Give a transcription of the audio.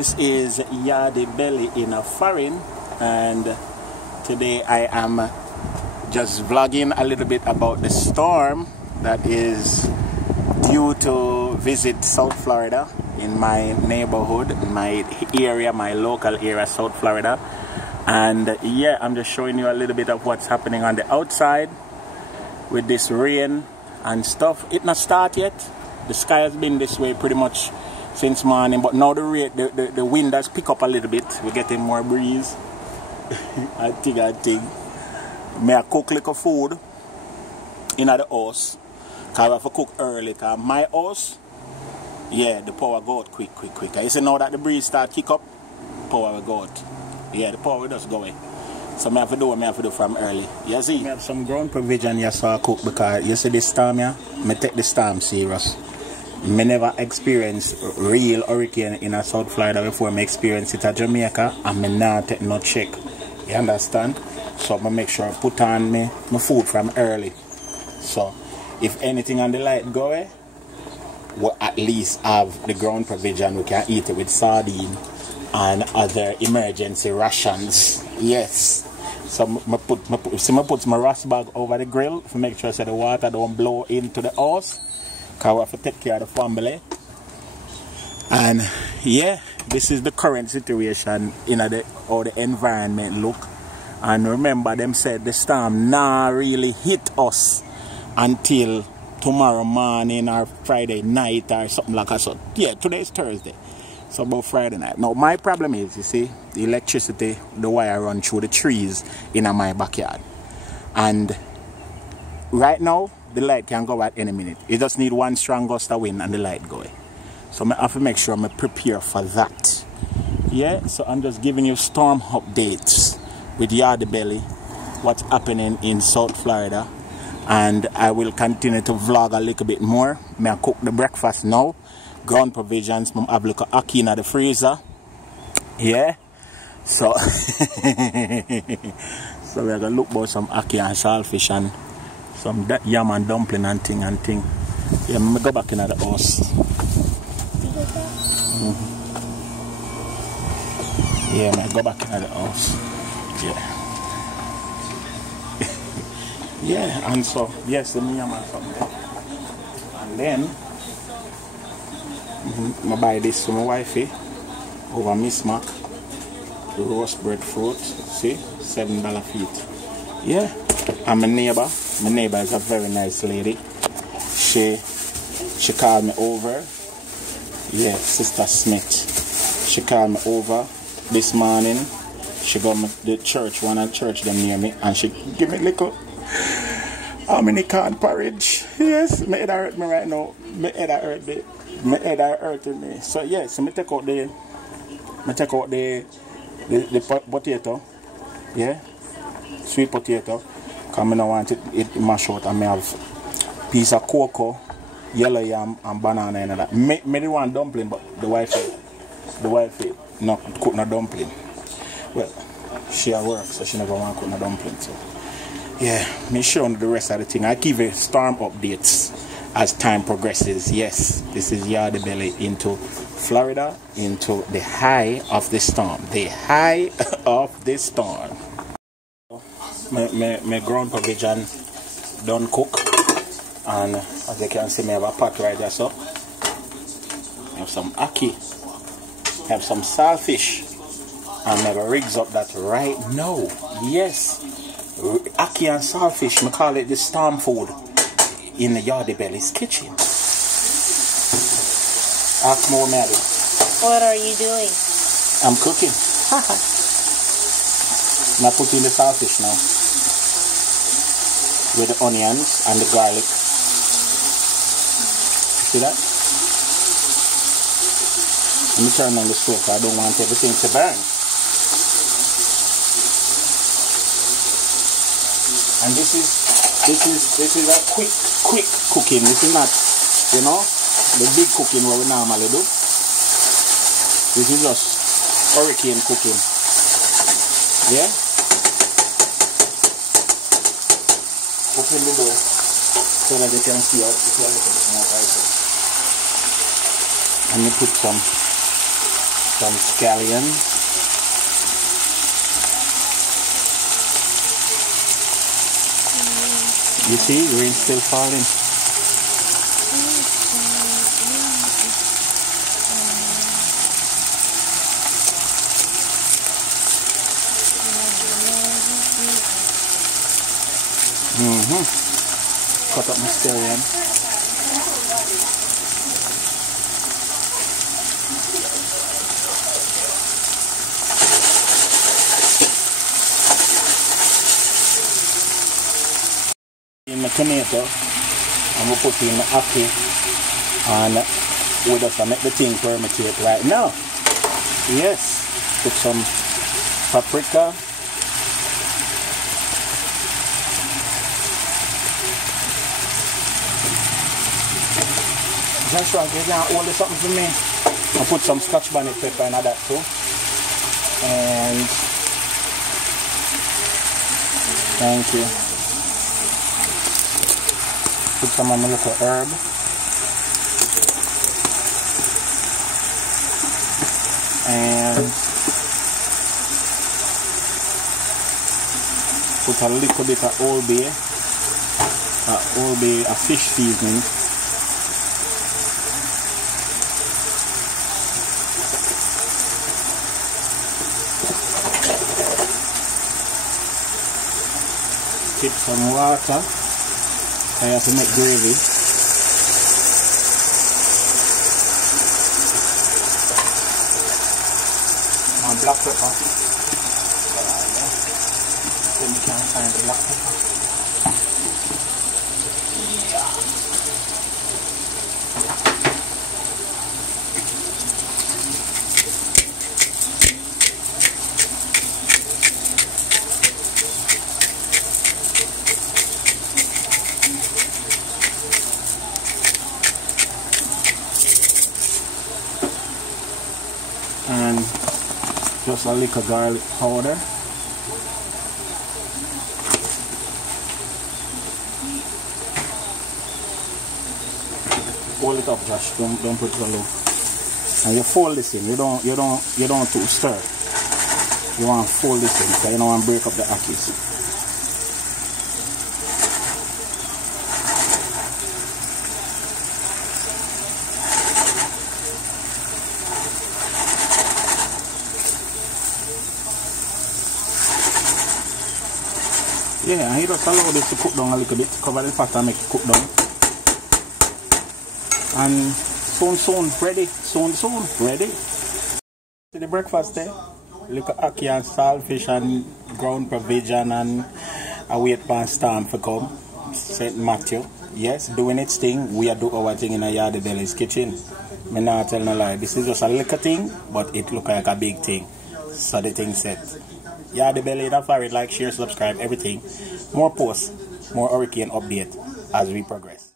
This is Yardie Belly in a foreign, and today I am just vlogging a little bit about the storm that is due to visit South Florida in my neighborhood, in my area, my local area, South Florida. And yeah, I'm just showing you a little bit of what's happening on the outside with this rain and stuff. It not start yet. The sky has been this way pretty much since morning, but now the wind has picked up a little bit. We're getting more breeze. I think. May I cook little food in the house, because I have to cook early, because my house, yeah, the power go out quick. You see now that the breeze start kick up, power will go out. Yeah, the power will just go away. So I have to do what I have to do from early. You see? I have some ground provision here so I cook, because you see this storm here, I take the storm serious. I never experienced real hurricane in South Florida before I experience it at Jamaica, and I not take no check. You understand? So I make sure I put on my food from early. So if anything on the light go away, we'll at least have the ground provision. We can eat it with sardine and other emergency rations. Yes. So I put my rust bag over the grill to make sure so the water don't blow into the house, because we have to take care of the family. And yeah, this is the current situation in how the environment look. And remember, them said the storm not really hit us until tomorrow morning or Friday night or something like that. So yeah, today is Thursday, so about Friday night. Now my problem is, you see, the electricity, the wire run through the trees in my backyard, and right now the light can go at any minute. You just need one strong gust of wind and the light go away. So I have to make sure I prepare for that. Yeah, so I'm just giving you storm updates with Yardie Belly, what's happening in South Florida, and I will continue to vlog a little bit more. I cook the breakfast now, ground provisions. I have a little ackee in the freezer. Yeah, so so we're gonna look about some ackee and saltfish and some yam and dumpling and thing. Yeah, I'm gonna go back in the house. Yeah, I go back in the house. Yeah. Yeah, and so yes, the yam and something. And then I buy this for my wifey over Miss Mac, the roast breadfruit. See, $7 feet. Yeah, and my neighbor is a very nice lady. She called me over. Yeah, Sister Smith. She called me over this morning. She got me the church, one of the church them near me, and she give me little canned porridge. Yes, my head hurt me right now. My head hurting me. So yes, so I take out the potato. Yeah, sweet potato. Because I don't want it mashed out, and I have piece of cocoa, yellow yam and banana and that. Me didn't want dumpling, but the wife not cook no dumpling. Well, she at work, so she never want to cook no dumpling. So yeah, me showing the rest of the thing. I give you storm updates as time progresses. Yes, this is Yardie Belly into Florida, into the high of the storm. The high of the storm. My ground provision done cook, and as you can see, I have a pot right there. So I have some ackee, I have some saltfish, and I have rigs up that right now. Yes, ackee and saltfish, I call it the storm food in the Yardie Belly's kitchen. Ask more, Mary. What are you doing? I'm cooking. And I put in the saltfish now with the onions and the garlic. See that? Let me turn on the stove, I don't want everything to burn. And this is a quick cooking. This is not, you know, the big cooking what we normally do. This is just hurricane cooking. Yeah? Open the door so that they can see us if you are a little bit more brighter. And you put some some scallions. You see, rain still falling. Cut up my scallion. In my tomato, I'm going to put in my ackee, and we just make the thing fermentate right now. Yes, put some paprika. Just right, you can hold something for me. I'll put some Scotch bonnet pepper in that too. And thank you. Put some of my little herb. And put a little bit of Old Bay, a fish seasoning. Keep some water. I have to make gravy. And black pepper. Then we can find the black pepper. And just a little garlic powder. Hold it up, Josh. Don't put it low. And you fold this in. You don't too stir. You want to fold this in because you don't want to break up the ackees. Yeah, and you just allow this to cook down a little bit, cover the pot and make it cook down. And soon, ready. Soon, ready. See the breakfast there? Little ackee and saltfish and ground provision, and a wait for storm for come. St. Matthew. Yes, doing its thing. We are doing our thing in a Yardie Belly's kitchen. Me not tell no lie. This is just a little thing, but it look like a big thing. So the thing set. Yardie Belly, don't forget, like, share, subscribe, everything. More posts, more hurricane update as we progress.